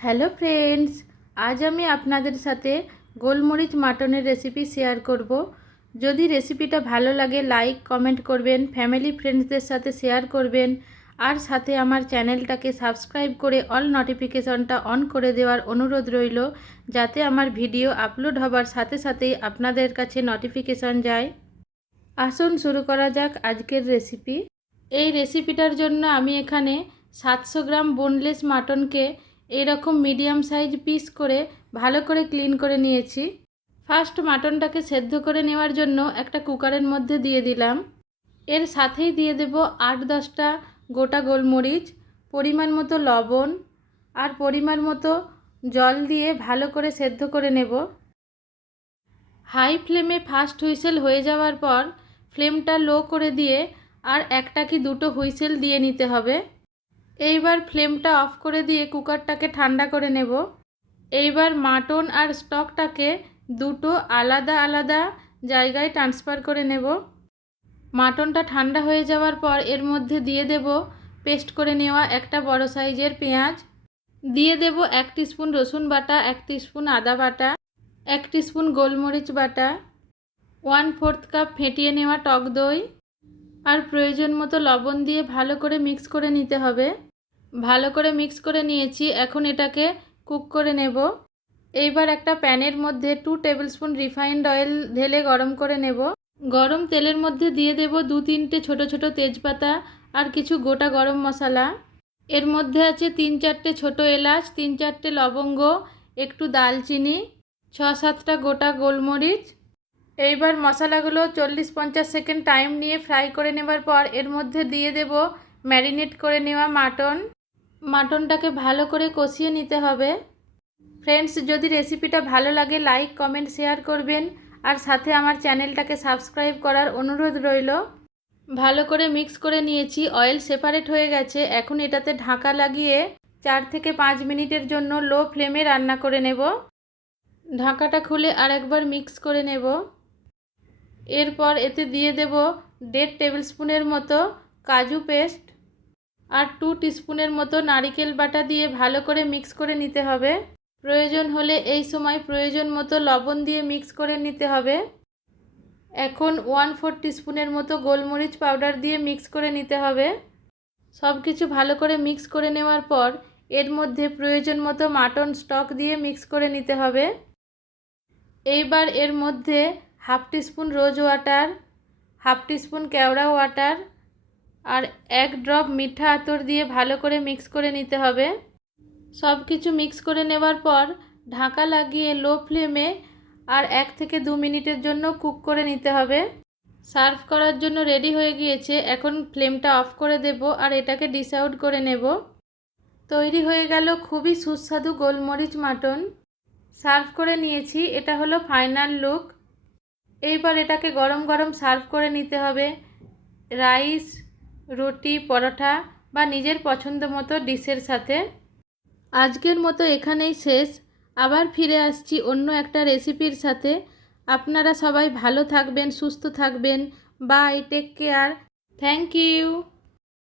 Hello friends, আজ আমি আপনাদের সাথে গোলমরিচ মাটনের রেসিপি শেয়ার করব। যদি রেসিপিটা ভালো লাগে লাইক কমেন্ট করবেন, ফ্যামিলি ফ্রেন্ডসদের সাথে শেয়ার করবেন, আর সাথে আমার চ্যানেলটাকে সাবস্ক্রাইব করে অল নোটিফিকেশনটা অন করে দেওয়ার অনুরোধ রইল, যাতে আমার ভিডিও আপলোড হবার সাথে সাথেই আপনাদের কাছে নোটিফিকেশন যায়। আসুন শুরু করা যাক আজকের রেসিপি। এই রেসিপিটার জন্য আমি এখানে 700 গ্রাম বোনলেস মাটনকে এরকম মিডিয়াম সাইজ পিস করে ভালো করে ক্লিন করে নিয়েছি। ফার্স্ট মাটনটাকে সেদ্ধ করে নেওয়ার জন্য একটা কুকারের মধ্যে দিয়ে দিলাম। এর সাথেই দিয়ে দেব 8-10টা গোটা গোলমরিচ, পরিমাণ মতো লবণ আর পরিমাণ মতো জল দিয়ে ভালো করে সেদ্ধ করে নেব। হাই ফ্লেমে ফার্স্ট হুইসেল হয়ে যাওয়ার পর ফ্লেমটা লো করে দিয়ে আর একটা কি দুটো হুইসেল দিয়ে নিতে হবে। এইবার ফ্লেমটা অফ করে দিয়ে কুকারটাকে ঠান্ডা করে নেব। এইবার মাটন আর স্টকটাকে দুটো আলাদা আলাদা জায়গায় ট্রান্সফার করে নেব। মাটনটা ঠান্ডা হয়ে যাওয়ার পর এর মধ্যে দিয়ে দেব পেস্ট করে নেওয়া একটা বড় সাইজের পেঁয়াজ, দিয়ে দেব 1 টিস্পুন রসুন বাটা, 1 টিস্পুন আদা বাটা, 1 টিস্পুন গোলমরিচ বাটা, 1/4 কাপ ফেটিয়ে নেওয়া টক দই আর প্রয়োজন মতো লবণ দিয়ে ভালো করে মিক্স করে নিতে হবে। ভালো করে মিক্স করে নিয়েছি, এখন এটাকে কুক করে নেব। এইবার একটা প্যানের মধ্যে 2 টেবিলস্পুন রিফাইন্ড অয়েল ঢেলে গরম করে নেব। গরম তেলের মধ্যে দিয়ে দেব 2-3টে ছোট ছোট তেজপাতা আর কিছু গোটা গরম মশলা। এর মধ্যে আছে 3-4টে ছোট এলাচ, 3-4টে লবঙ্গ, একটু দালচিনি, 6-7টা গোটা গোলমরিচ। এইবার মশলাগুলো 40-50 সেকেন্ড টাইম নিয়ে ফ্রাই করে নেবার পর এর মধ্যে দিয়ে দেব ম্যারিনেট করে নেওয়া মাটনটাকে ভালো করে কষিয়ে নিতে হবে। ফ্রেন্ডস, যদি রেসিপিটা ভালো লাগে লাইক কমেন্ট শেয়ার করবেন, আর সাথে আমার চ্যানেলটাকে সাবস্ক্রাইব করার অনুরোধ রইল। ভালো করে মিক্স করে নিয়েছি, অয়েল সেপারেট হয়ে গেছে। এখন এটাতে ঢাকা লাগিয়ে 4 থেকে 5 মিনিটের জন্য লো ফ্লেমে রান্না করে নেব। ঢাকাটা খুলে আরেকবার মিক্স করে নেব। এরপর এতে দিয়ে দেব 1.5 টেবিলস্পুনের মতো কাজু পেস্ট আর 2 টিস্পুনের মতো নারকেল বাটা দিয়ে ভালো করে মিক্স করে নিতে হবে। প্রয়োজন হলে এই সময় প্রয়োজন মতো লবণ দিয়ে মিক্স করে নিতে হবে। এখন 1/4 টিস্পুনের মতো গোলমরিচ পাউডার দিয়ে মিক্স করে নিতে হবে। সব কিছু ভালো করে মিক্স করে নেওয়ার পর এর মধ্যে প্রয়োজন মতো মাটন স্টক দিয়ে মিক্স করে নিতে হবে। এইবার এর মধ্যে 1/2 টিস্পুন রোজ ওয়াটার, 1/2 টিস্পুন কেওড়া ওয়াটার আর 1 ড্রপ মিঠা আতর দিয়ে ভালো করে মিক্স করে নিতে হবে। সব কিছু মিক্স করে নেওয়ার পর ঢাকা লাগিয়ে লো ফ্লেমে আর 1 থেকে 2 মিনিটের জন্য কুক করে নিতে হবে। সার্ভ করার জন্য রেডি হয়ে গিয়েছে। এখন ফ্লেমটা অফ করে দেব আর এটাকে ডিশ আউট করে নেব। তৈরি হয়ে গেল খুবই সুস্বাদু গোলমরিচ মাটন। সার্ভ করে নিয়েছি, এটা হলো ফাইনাল লুক। এইবার এটাকে গরম গরম সার্ভ করে নিতে হবে রাইস, রুটি, পরোটা বা নিজের পছন্দ মতো ডিশের সাথে। আজকের মতো এখানেই শেষ। আবার ফিরে আসছি অন্য একটা রেসিপির সাথে। আপনারা সবাই ভালো থাকবেন, সুস্থ থাকবেন। Bye, take care, thank you.